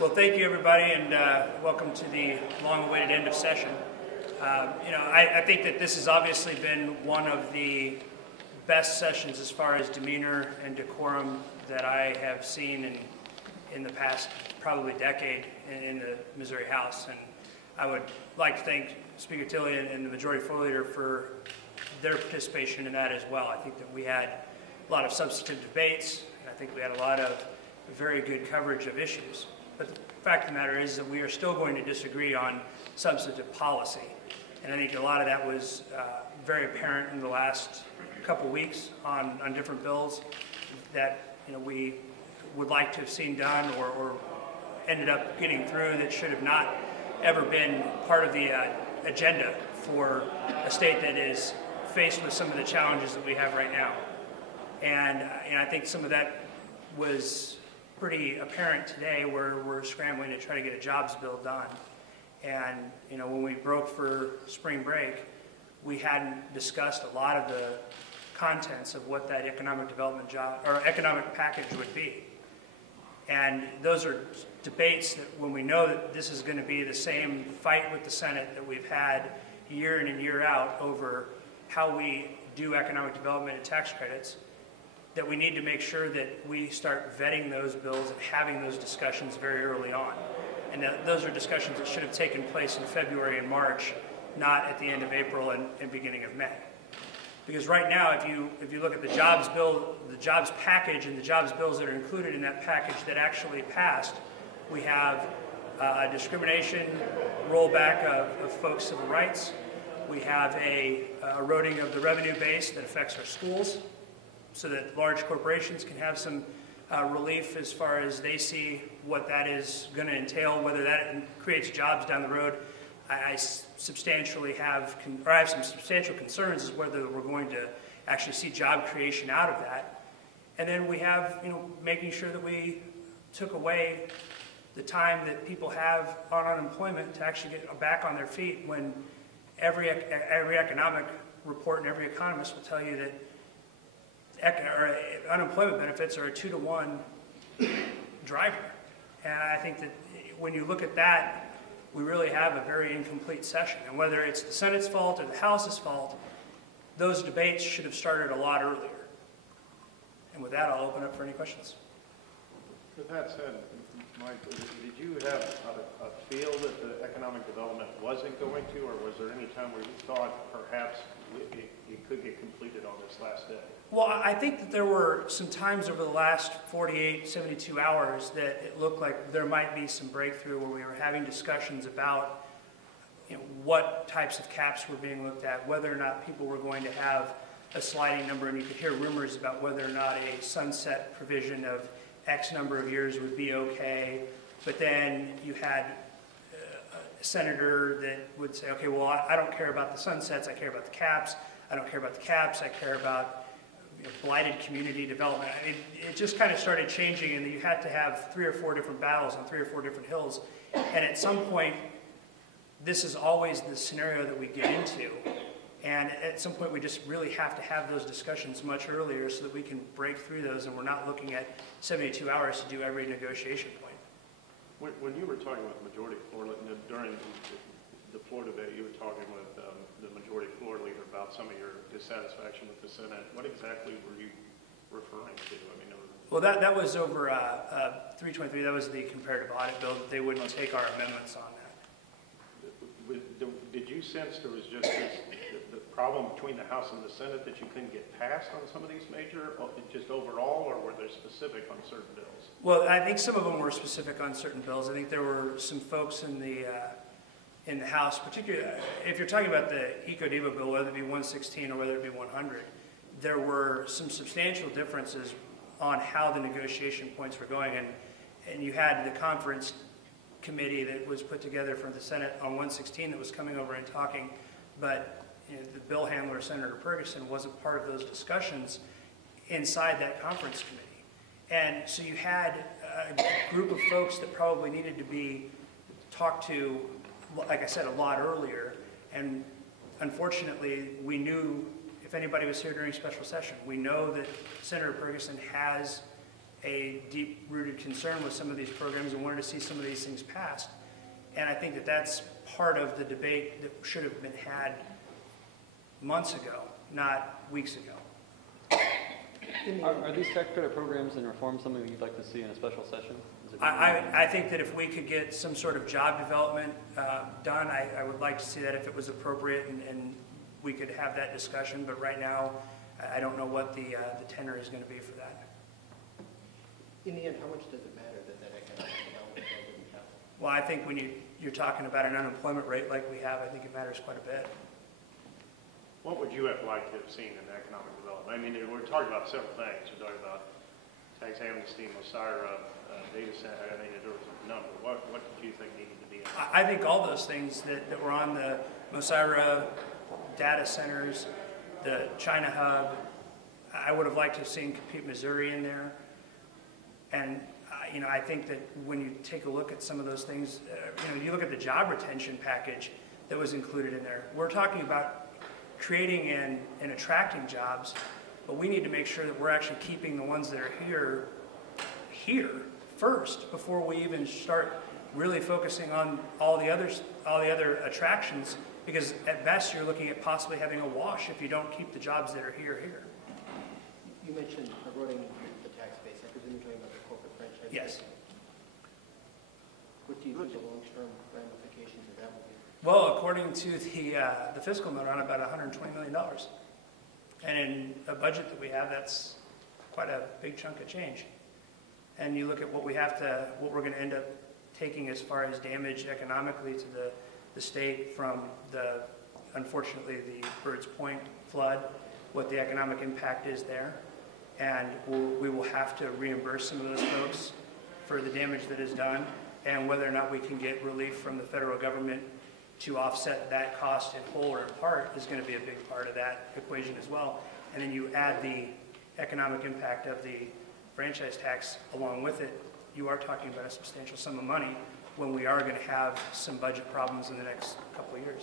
Well, thank you, everybody, and welcome to the long-awaited end of session. I think that this has obviously been one of the best sessions as far as demeanor and decorum that I have seen in the past probably decade in the Missouri House. And I would like to thank Speaker Tilley and the Majority Floor Leader for their participation in that as well. I think that we had a lot of substantive debates, and I think we had a lot of very good coverage of issues. But the fact of the matter is that we are still going to disagree on substantive policy. And I think a lot of that was very apparent in the last couple weeks on different bills that we would like to have seen done or ended up getting through that should have not ever been part of the agenda for a state that is faced with some of the challenges that we have right now. And I think some of that was pretty apparent today, where we're scrambling to try to get a jobs bill done. And when we broke for spring break, we hadn't discussed a lot of the contents of what that economic development economic package would be. And those are debates that, when we know that this is going to be the same fight with the Senate that we've had year in and year out over how we do economic development and tax credits, that we need to make sure that we start vetting those bills and having those discussions very early on. And that those are discussions that should have taken place in February and March, not at the end of April and beginning of May. Because right now, if you look at the jobs bill, the jobs package and the jobs bills that are included in that package that actually passed, we have a discrimination rollback of folks' civil rights. We have a eroding of the revenue base that affects our schools, so that large corporations can have some relief as far as they see what that is going to entail, whether that creates jobs down the road. I have some substantial concerns as whether we're going to actually see job creation out of that. And then we have, making sure that we took away the time that people have on unemployment to actually get back on their feet, when every economic report and every economist will tell you that unemployment benefits are a 2-to-1 driver. And I think that when you look at that, we really have a very incomplete session. And whether it's the Senate's fault or the House's fault, those debates should have started a lot earlier. And with that, I'll open up for any questions. With that said, Mike, did you have a feel that the economic development wasn't going to, or was there any time where you thought perhaps it could get completed on this last day? Well, I think that there were some times over the last 48, 72 hours that it looked like there might be some breakthrough, where we were having discussions about what types of caps were being looked at, whether or not people were going to have a sliding number, and you could hear rumors about whether or not a sunset provision of X number of years would be okay. But then you had a senator that would say, okay, well, I don't care about the sunsets, I care about the caps. I don't care about the caps, I care about blighted community development. I mean, it just kind of started changing, and you had to have 3 or 4 different battles on 3 or 4 different hills. And at some point, this is always the scenario that we get into. And at some point, we just really have to have those discussions much earlier so that we can break through those, and we're not looking at 72 hours to do every negotiation point. When you were talking with Majority Floor Leader during the floor debate, you were talking with the Majority Floor Leader about some of your dissatisfaction with the Senate. What exactly were you referring to? Well, that was over 323. That was the comparative audit bill. That they wouldn't take our amendments on that. Did you sense there was just the problem between the House and the Senate that you couldn't get passed on some of these major, just overall, or were they specific on certain bills? Well, I think some of them were specific on certain bills. I think there were some folks in the House, particularly if you're talking about the Eco-Devo bill, whether it be 116 or whether it be 100, there were some substantial differences on how the negotiation points were going. And you had the conference committee that was put together from the Senate on 116 that was coming over and talking, but the bill handler, Senator Ferguson, wasn't part of those discussions inside that conference committee. And so you had a group of folks that probably needed to be talked to, like I said, a lot earlier. And unfortunately, we knew, if anybody was here during special session, we know that Senator Ferguson has a deep-rooted concern with some of these programs and wanted to see some of these things passed. And I think that that's part of the debate that should have been had months ago, not weeks ago. Are these tax credit programs and reforms something that you'd like to see in a special session? I think that if we could get some sort of job development done, I would like to see that if it was appropriate and we could have that discussion. But right now, I don't know what the tenor is going to be for that. In the end, how much does it matter that that economic development didn't happen? Well, I think when you're talking about an unemployment rate like we have, I think it matters quite a bit. What would you have liked to have seen in economic development? I mean, we're talking about several things. We're talking about tax amnesty, Mosira, data center. I mean, there was a number. What did you think needed to be in that? I think all those things that were on the Mosira data centers, the China hub, I would have liked to have seen Compute Missouri in there. And you know, I think that when you take a look at some of those things, you know, you look at the job retention package that was included in there. We're talking about creating and attracting jobs, but we need to make sure that we're actually keeping the ones that are here first before we even start really focusing on all the other attractions, because at best you're looking at possibly having a wash if you don't keep the jobs that are here. You mentioned eroding the tax base. I presume you're talking about the corporate franchise. Yes. What do you think the long-term ramifications of that will be? Well, according to the fiscal note, on about $120 million. And in a budget that we have, that's quite a big chunk of change. And you look at what we're going to end up taking as far as damage economically to the state from unfortunately, the Bird's Point flood, what the economic impact is there. And we will have to reimburse some of those folks for the damage that is done, and whether or not we can get relief from the federal government to offset that cost in whole or in part is going to be a big part of that equation as well. And then you add the economic impact of the franchise tax along with it, you are talking about a substantial sum of money when we are going to have some budget problems in the next couple of years.